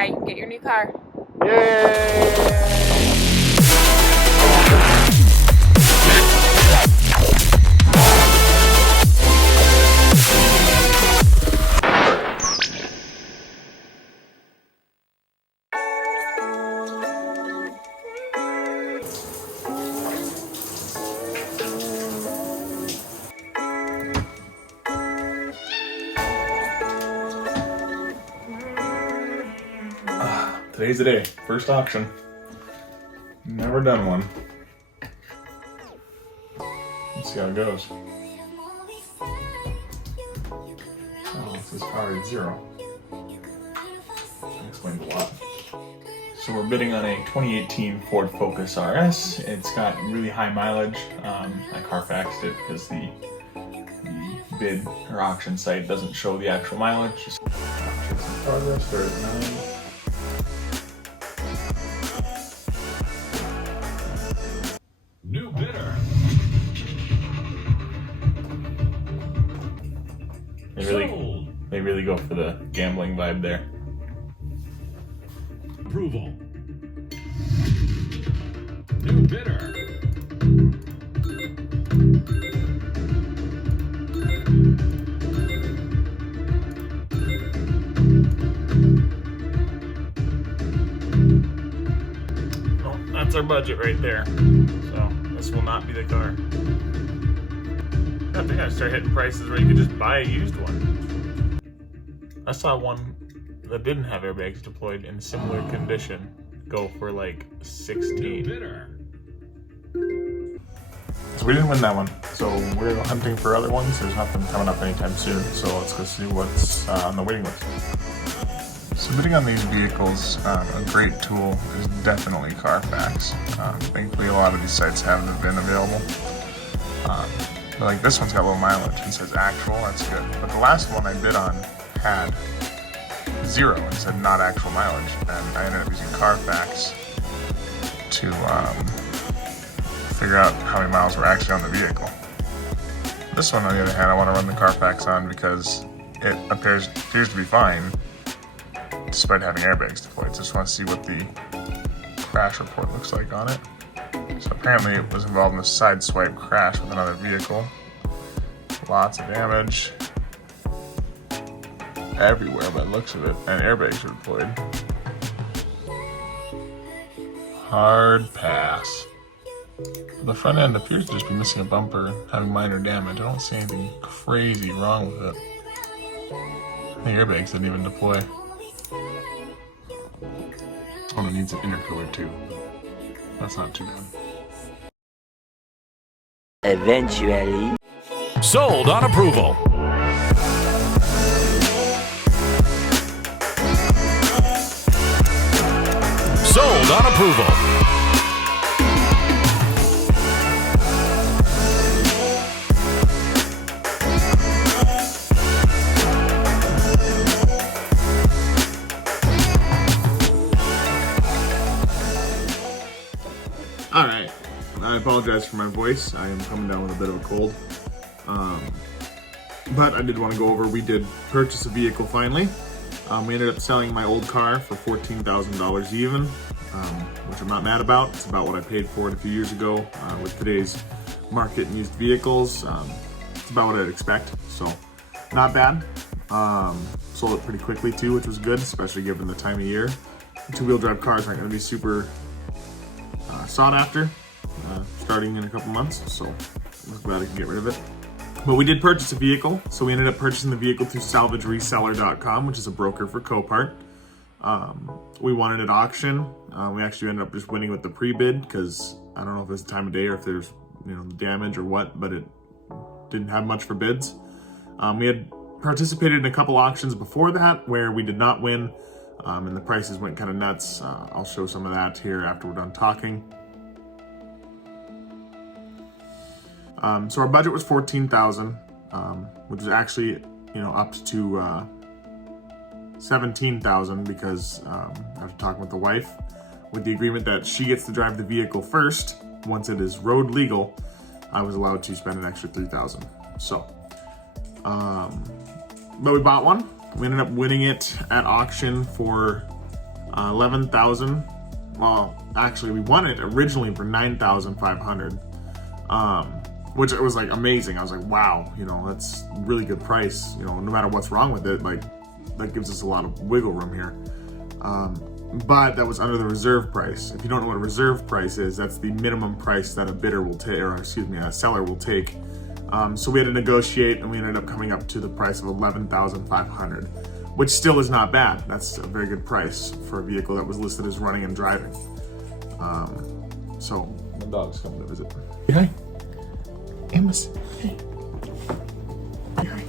by. You can get your new car. Yay! Today's the day. First auction. Never done one. Let's see how it goes. Oh, this is already 0. That explains a lot. So we're bidding on a 2018 Ford Focus RS. It's got really high mileage. I Carfaxed it because the bid or auction site doesn't show the actual mileage. Auctions in progress. There is 9. New bidder. They really go for the gambling vibe there. Approval. New bidder. Well, that's our budget right there. So this will not be the car. I think I start hitting prices where you could just buy a used one. I saw one that didn't have airbags deployed in similar condition go for like 16. So we didn't win that one. So we're hunting for other ones. There's nothing coming up anytime soon. So let's go see what's on the waiting list. So bidding on these vehicles, a great tool is definitely Carfax. Thankfully a lot of these sites have the VIN available. But like this one's got low mileage. It says actual, that's good. But the last one I bid on had 0 and said not actual mileage. And I ended up using Carfax to figure out how many miles were actually on the vehicle. This one, on the other hand, I want to run the Carfax on because it appears to be fine despite having airbags deployed. So I just want to see what the crash report looks like on it. So apparently it was involved in a sideswipe crash with another vehicle. Lots of damage everywhere by the looks of it, and airbags were deployed. Hard pass. The front end appears to just be missing a bumper, having minor damage. I don't see anything crazy wrong with it. The airbags didn't even deploy. Oh, it needs an intercooler too. That's not too bad. Eventually. Sold on approval. Sold on approval. Alright, I apologize for my voice. I am coming down with a bit of a cold. But I did want to go over, we did purchase a vehicle finally. We ended up selling my old car for $14,000 even, which I'm not mad about. It's about what I paid for it a few years ago. With today's market and used vehicles, it's about what I'd expect, so not bad. Sold it pretty quickly too, which was good, especially given the time of year. Two-wheel drive cars aren't going to be super sought after starting in a couple months, so I'm glad I can get rid of it. But we did purchase a vehicle, so we ended up purchasing the vehicle through salvagereseller.com, which is a broker for Copart. We won it at auction. We actually ended up just winning with the pre-bid because I don't know if it's the time of day or if there's damage or what, but it didn't have much for bids. We had participated in a couple auctions before that where we did not win, and the prices went kind of nuts. I'll show some of that here after we're done talking. So our budget was $14,000, which is actually, up to $17,000 because after talking with the wife, with the agreement that she gets to drive the vehicle first, once it is road legal, I was allowed to spend an extra $3,000. So, but we bought one. We ended up winning it at auction for 11,000. Well, actually, we won it originally for 9,500, which it was like amazing. I was like, wow, you know, that's a really good price. You know, no matter what's wrong with it, like that gives us a lot of wiggle room here. But that was under the reserve price. If you don't know what a reserve price is, that's the minimum price that a bidder will take, or excuse me, a seller will take. So we had to negotiate, and we ended up coming up to the price of 11,500, which still is not bad. That's a very good price for a vehicle that was listed as running and driving. So the dog's coming to visit. Hey, Amos. Hey. Hey.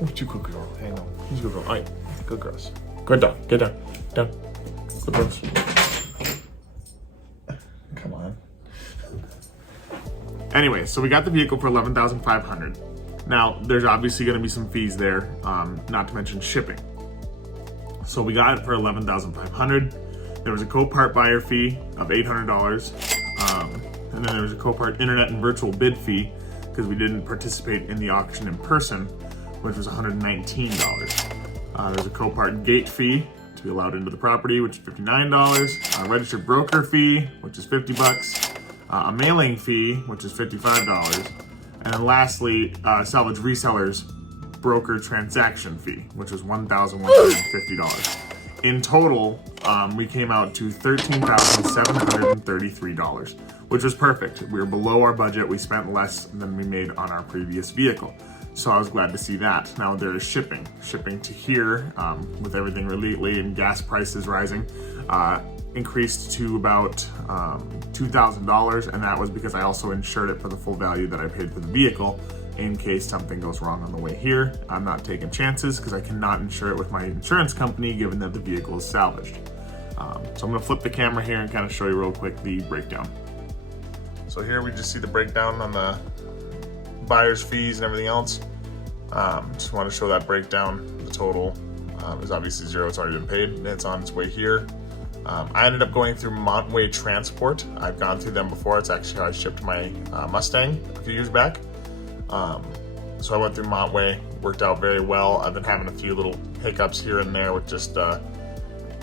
Oh, you good girl. Hang on. He's a good girl. All right, good girls. Good dog. Get down. Down. Good girls. Come on. Anyway, so we got the vehicle for 11,500. Now, there's obviously going to be some fees there, not to mention shipping. So we got it for 11,500. There was a Copart buyer fee of $800, and then there was a Copart internet and virtual bid fee because we didn't participate in the auction in person, which was $119. There's a Copart gate fee to be allowed into the property, which is $59. A registered broker fee, which is $50. A mailing fee, which is $55. And then lastly, salvage resellers broker transaction fee, which was $1,150. In total, we came out to $13,733, which was perfect. We were below our budget. We spent less than we made on our previous vehicle. So I was glad to see that. Now there is shipping. Shipping to here, with everything lately and gas prices rising, increased to about $2,000, and that was because I also insured it for the full value that I paid for the vehicle in case something goes wrong on the way here. I'm not taking chances because I cannot insure it with my insurance company given that the vehicle is salvaged. So I'm gonna flip the camera here and kind of show you real quick the breakdown. So here we just see the breakdown on the buyer's fees and everything else. Just want to show that breakdown. The total is obviously zero. It's already been paid and it's on its way here. I ended up going through Montway Transport. I've gone through them before. It's actually how I shipped my Mustang a few years back. So I went through Montway, worked out very well. I've been having a few little hiccups here and there with just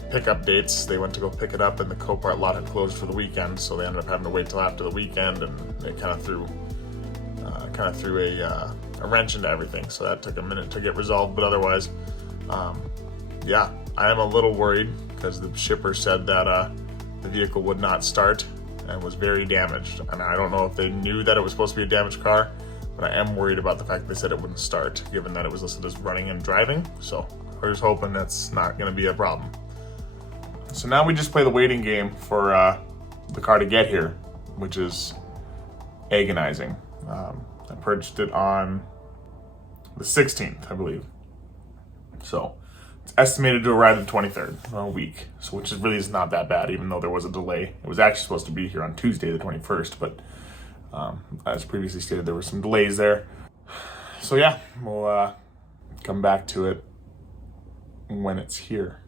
pickup dates. They went to go pick it up and the Copart lot had closed for the weekend, so they ended up having to wait till after the weekend, and they kind of threw a wrench into everything. So that took a minute to get resolved, but otherwise, yeah, I am a little worried because the shipper said that the vehicle would not start and was very damaged. And I don't know if they knew that it was supposed to be a damaged car, but I am worried about the fact that they said it wouldn't start, given that it was listed as running and driving. So we're just hoping that's not going to be a problem. So now we just play the waiting game for the car to get here, which is agonizing. I purchased it on the 16th, I believe. So it's estimated to arrive the 23rd, a week. So which is really is not that bad, even though there was a delay. It was actually supposed to be here on Tuesday, the 21st, but as previously stated, there were some delays there. So yeah, we'll come back to it when it's here.